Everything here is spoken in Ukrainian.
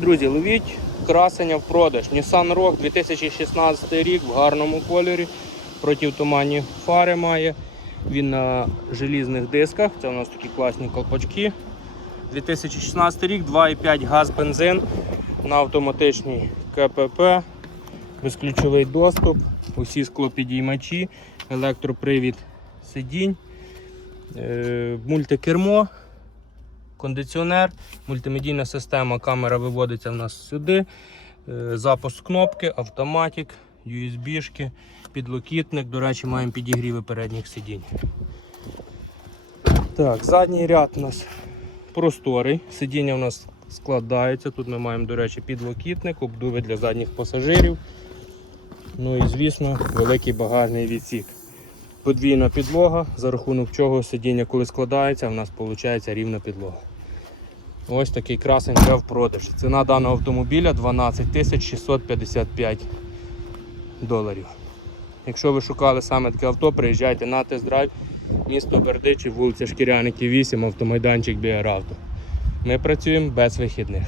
Друзі, ловіть красення в продаж. Nissan Rogue 2016 рік в гарному кольорі. Противтуманні фари має. Він на желізних дисках. Це у нас такі класні колпачки. 2016 рік, 2,5 газ бензин на автоматичній КПП, безключовий доступ, усі склопідіймачі, електропривід сидінь, е, мультикермо, кондиціонер, мультимедійна система, камера виводиться в нас сюди, е, запуск кнопки, автоматик, USB-шки, підлокітник. До речі, маємо підігріви передніх сидінь. Так, задній ряд у нас просторий. Сидіння у нас складається. Тут ми маємо, до речі, підлокітник, обдуви для задніх пасажирів. Ну і, звісно, великий багажний відсік. Подвійна підлога, за рахунок чого сидіння, коли складається, у нас виходить рівна підлога. Ось такий красень вже в продажі. Ціна даного автомобіля 12 655 доларів. Якщо ви шукали саме таке авто, приїжджайте на тест-драйв, місто Бердичів, вулиця Шкіряників 8, автомайданчик Біаравто. Ми працюємо без вихідних.